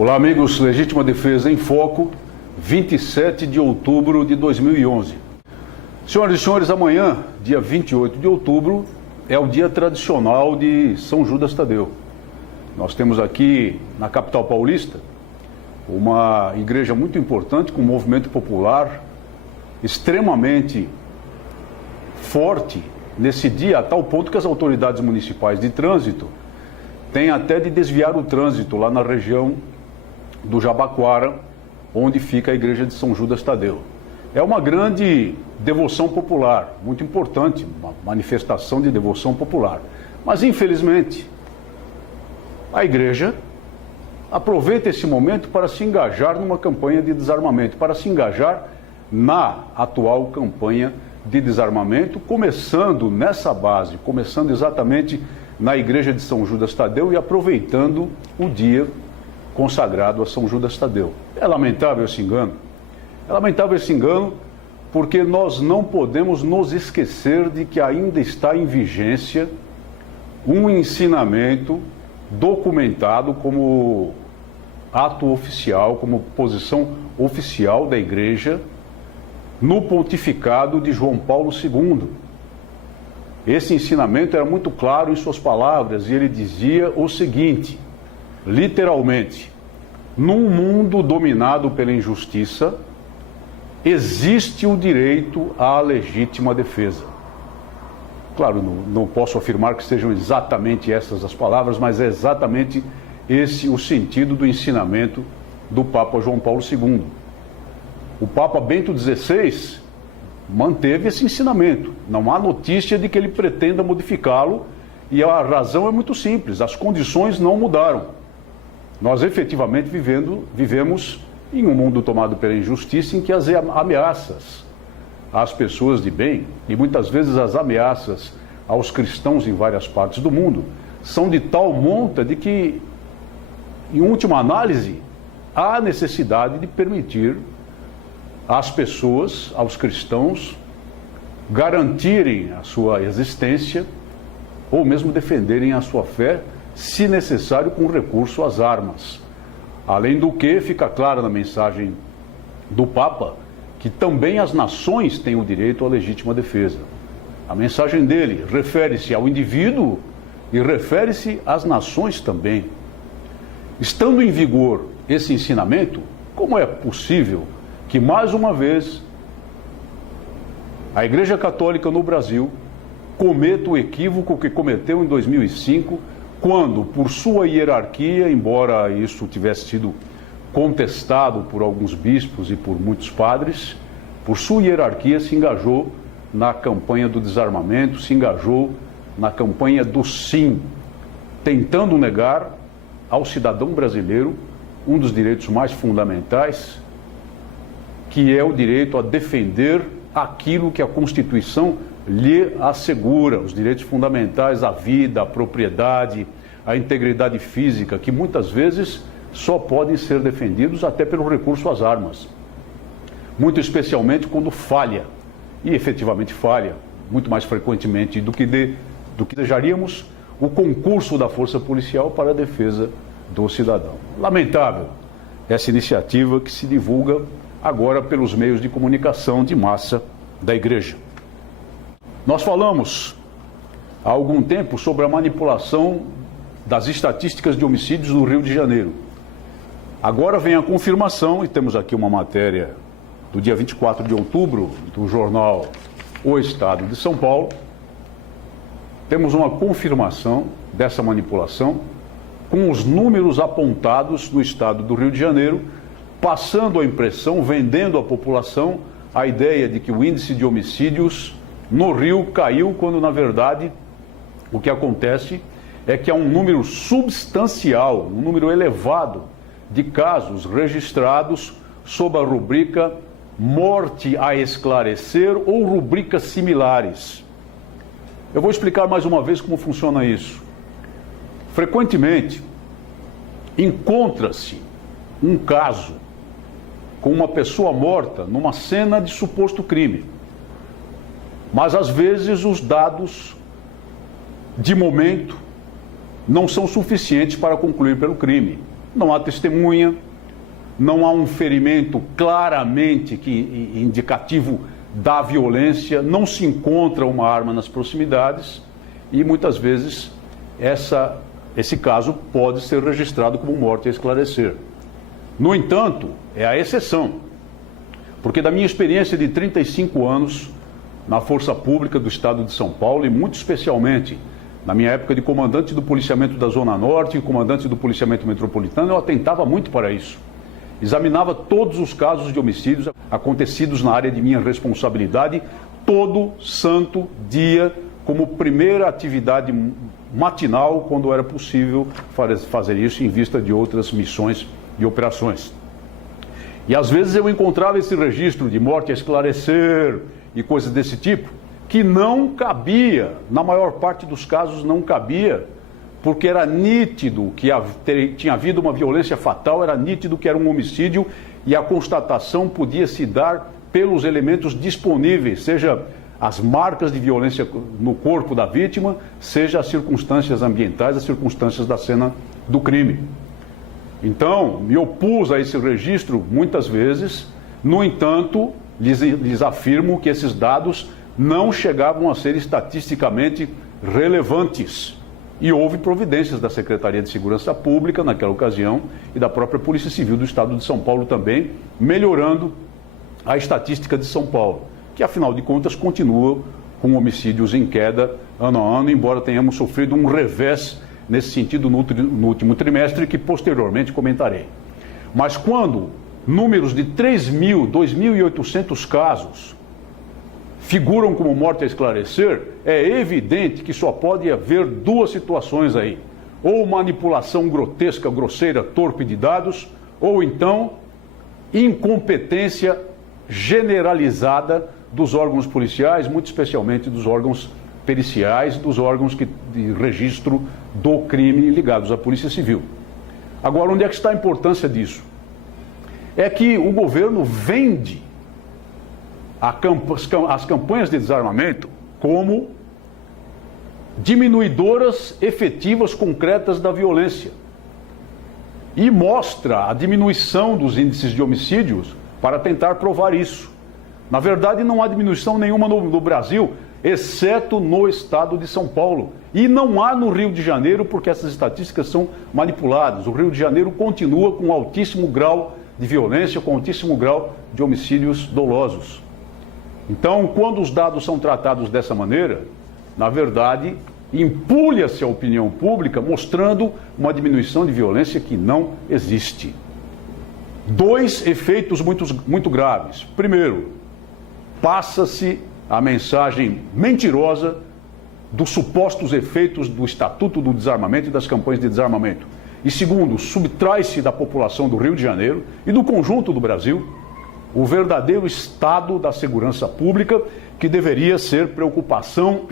Olá, amigos. Legítima Defesa em Foco, 27 de outubro de 2011. Senhoras e senhores, amanhã, dia 28 de outubro, é o dia tradicional de São Judas Tadeu. Nós temos aqui, na capital paulista, uma igreja muito importante, com um movimento popular extremamente forte nesse dia, a tal ponto que as autoridades municipais de trânsito têm até de desviar o trânsito lá na região do Jabaquara, onde fica a igreja de São Judas Tadeu. É uma grande devoção popular, muito importante, uma manifestação de devoção popular. Mas, infelizmente, a igreja aproveita esse momento para se engajar numa campanha de desarmamento, para se engajar na atual campanha de desarmamento, começando nessa base, começando exatamente na igreja de São Judas Tadeu e aproveitando o dia consagrado a São Judas Tadeu. É lamentável esse engano. É lamentável esse engano porque nós não podemos nos esquecer de que ainda está em vigência um ensinamento documentado como ato oficial, como posição oficial da igreja no pontificado de João Paulo II. Esse ensinamento era muito claro em suas palavras e ele dizia o seguinte, literalmente: num mundo dominado pela injustiça, existe o direito à legítima defesa. Claro, não posso afirmar que sejam exatamente essas as palavras, mas é exatamente esse o sentido do ensinamento do Papa João Paulo II. O Papa Bento XVI manteve esse ensinamento. Não há notícia de que ele pretenda modificá-lo e a razão é muito simples, as condições não mudaram. Nós efetivamente vivemos em um mundo tomado pela injustiça em que as ameaças às pessoas de bem e muitas vezes as ameaças aos cristãos em várias partes do mundo são de tal monta de que, em última análise, há necessidade de permitir às pessoas, aos cristãos, garantirem a sua existência ou mesmo defenderem a sua fé, se necessário, com recurso às armas. Além do que, fica claro na mensagem do Papa que também as nações têm o direito à legítima defesa. A mensagem dele refere-se ao indivíduo e refere-se às nações também. Estando em vigor esse ensinamento, como é possível que, mais uma vez, a Igreja Católica no Brasil cometa o equívoco que cometeu em 2005, quando, por sua hierarquia, embora isso tivesse sido contestado por alguns bispos e por muitos padres, por sua hierarquia se engajou na campanha do desarmamento, se engajou na campanha do sim, tentando negar ao cidadão brasileiro um dos direitos mais fundamentais, que é o direito a defender aquilo que a Constituição lhe assegura, os direitos fundamentais à vida, à propriedade, à integridade física, que muitas vezes só podem ser defendidos até pelo recurso às armas. Muito especialmente quando falha, e efetivamente falha, muito mais frequentemente do que desejaríamos, o concurso da força policial para a defesa do cidadão. Lamentável essa iniciativa que se divulga agora pelos meios de comunicação de massa da igreja. Nós falamos há algum tempo sobre a manipulação das estatísticas de homicídios no Rio de Janeiro. Agora vem a confirmação, e temos aqui uma matéria do dia 24 de outubro do jornal O Estado de São Paulo. Temos uma confirmação dessa manipulação com os números apontados no estado do Rio de Janeiro, passando a impressão, vendendo à população a ideia de que o índice de homicídios no Rio caiu, quando na verdade o que acontece é que há um número substancial, um número elevado de casos registrados sob a rubrica morte a esclarecer ou rubricas similares. Eu vou explicar mais uma vez como funciona isso. Frequentemente encontra-se um caso com uma pessoa morta numa cena de suposto crime. Mas às vezes os dados de momento não são suficientes para concluir pelo crime. não há testemunha, não há um ferimento claramente indicativo da violência, não se encontra uma arma nas proximidades e muitas vezes esse caso pode ser registrado como morte a esclarecer. No entanto, é a exceção, porque da minha experiência de 35 anos na Força Pública do Estado de São Paulo e muito especialmente na minha época de comandante do policiamento da Zona Norte e comandante do policiamento metropolitano, eu atentava muito para isso. Examinava todos os casos de homicídios acontecidos na área de minha responsabilidade, todo santo dia, como primeira atividade matinal, quando era possível fazer isso em vista de outras missões e operações. E às vezes eu encontrava esse registro de morte a esclarecer e coisas desse tipo, que não cabia, na maior parte dos casos não cabia, porque era nítido que tinha havido uma violência fatal, era nítido que era um homicídio e a constatação podia se dar pelos elementos disponíveis, seja as marcas de violência no corpo da vítima, seja as circunstâncias ambientais, as circunstâncias da cena do crime. Então, me opus a esse registro muitas vezes, no entanto, lhes afirmo que esses dados não chegavam a ser estatisticamente relevantes. E houve providências da Secretaria de Segurança Pública naquela ocasião e da própria Polícia Civil do Estado de São Paulo também, melhorando a estatística de São Paulo, que afinal de contas continua com homicídios em queda ano a ano, embora tenhamos sofrido um revés nesse sentido no último trimestre, que posteriormente comentarei. Mas quando números de 3.000, 2.800 casos figuram como morte a esclarecer, é evidente que só pode haver duas situações aí. Ou manipulação grotesca, grosseira, torpe de dados, ou então incompetência generalizada dos órgãos policiais, muito especialmente dos órgãos periciais, dos órgãos de registro do crime ligados à Polícia Civil. Agora, onde é que está a importância disso? É que o governo vende as campanhas de desarmamento como diminuidoras efetivas, concretas da violência. E mostra a diminuição dos índices de homicídios para tentar provar isso. Na verdade, não há diminuição nenhuma no Brasil, exceto no estado de São Paulo. E não há no Rio de Janeiro, porque essas estatísticas são manipuladas. O Rio de Janeiro continua com altíssimo grau de violência, com altíssimo grau de homicídios dolosos. Então, quando os dados são tratados dessa maneira, na verdade, empulha-se a opinião pública mostrando uma diminuição de violência que não existe. Dois efeitos muito graves. Primeiro, passa-se a mensagem mentirosa dos supostos efeitos do Estatuto do Desarmamento e das campanhas de desarmamento. E segundo, subtrai-se da população do Rio de Janeiro e do conjunto do Brasil o verdadeiro estado da segurança pública, que deveria ser preocupação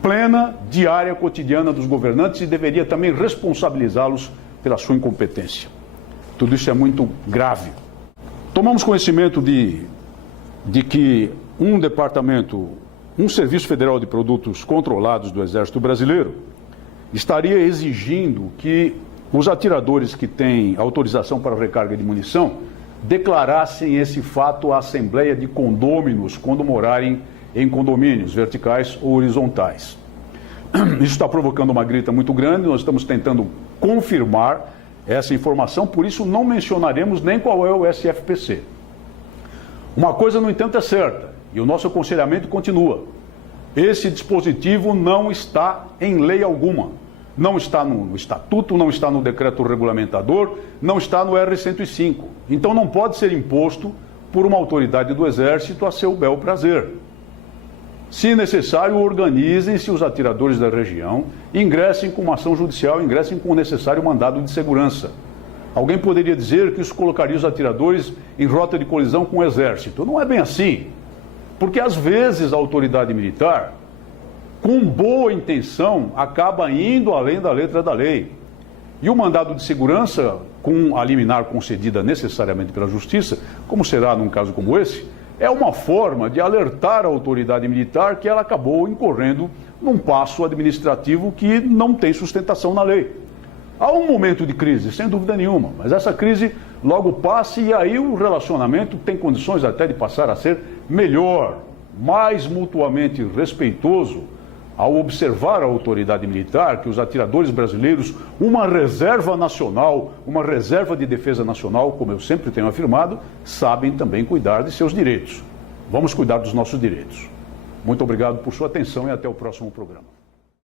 plena, diária, cotidiana dos governantes e deveria também responsabilizá-los pela sua incompetência. Tudo isso é muito grave. Tomamos conhecimento de que um Serviço Federal de Produtos Controlados do Exército Brasileiro estaria exigindo que os atiradores que têm autorização para recarga de munição declarassem esse fato à Assembleia de Condôminos quando morarem em condomínios verticais ou horizontais. Isso está provocando uma grita muito grande, nós estamos tentando confirmar essa informação, por isso não mencionaremos nem qual é o SFPC. Uma coisa, no entanto, é certa, e o nosso aconselhamento continua. Esse dispositivo não está em lei alguma. Não está no Estatuto, não está no Decreto Regulamentador, não está no R-105. Então não pode ser imposto por uma autoridade do Exército a seu bel prazer. Se necessário, organizem-se os atiradores da região, ingressem com uma ação judicial, ingressem com o necessário mandado de segurança. Alguém poderia dizer que isso colocaria os atiradores em rota de colisão com o Exército. Não é bem assim, porque às vezes a autoridade militar, com boa intenção, acaba indo além da letra da lei. E o mandado de segurança, com a liminar concedida necessariamente pela Justiça, como será num caso como esse, é uma forma de alertar a autoridade militar que ela acabou incorrendo num passo administrativo que não tem sustentação na lei. Há um momento de crise, sem dúvida nenhuma, mas essa crise logo passa e aí o relacionamento tem condições até de passar a ser melhor, mais mutuamente respeitoso, ao observar a autoridade militar que os atiradores brasileiros, uma reserva nacional, uma reserva de defesa nacional, como eu sempre tenho afirmado, sabem também cuidar de seus direitos. Vamos cuidar dos nossos direitos. Muito obrigado por sua atenção e até o próximo programa.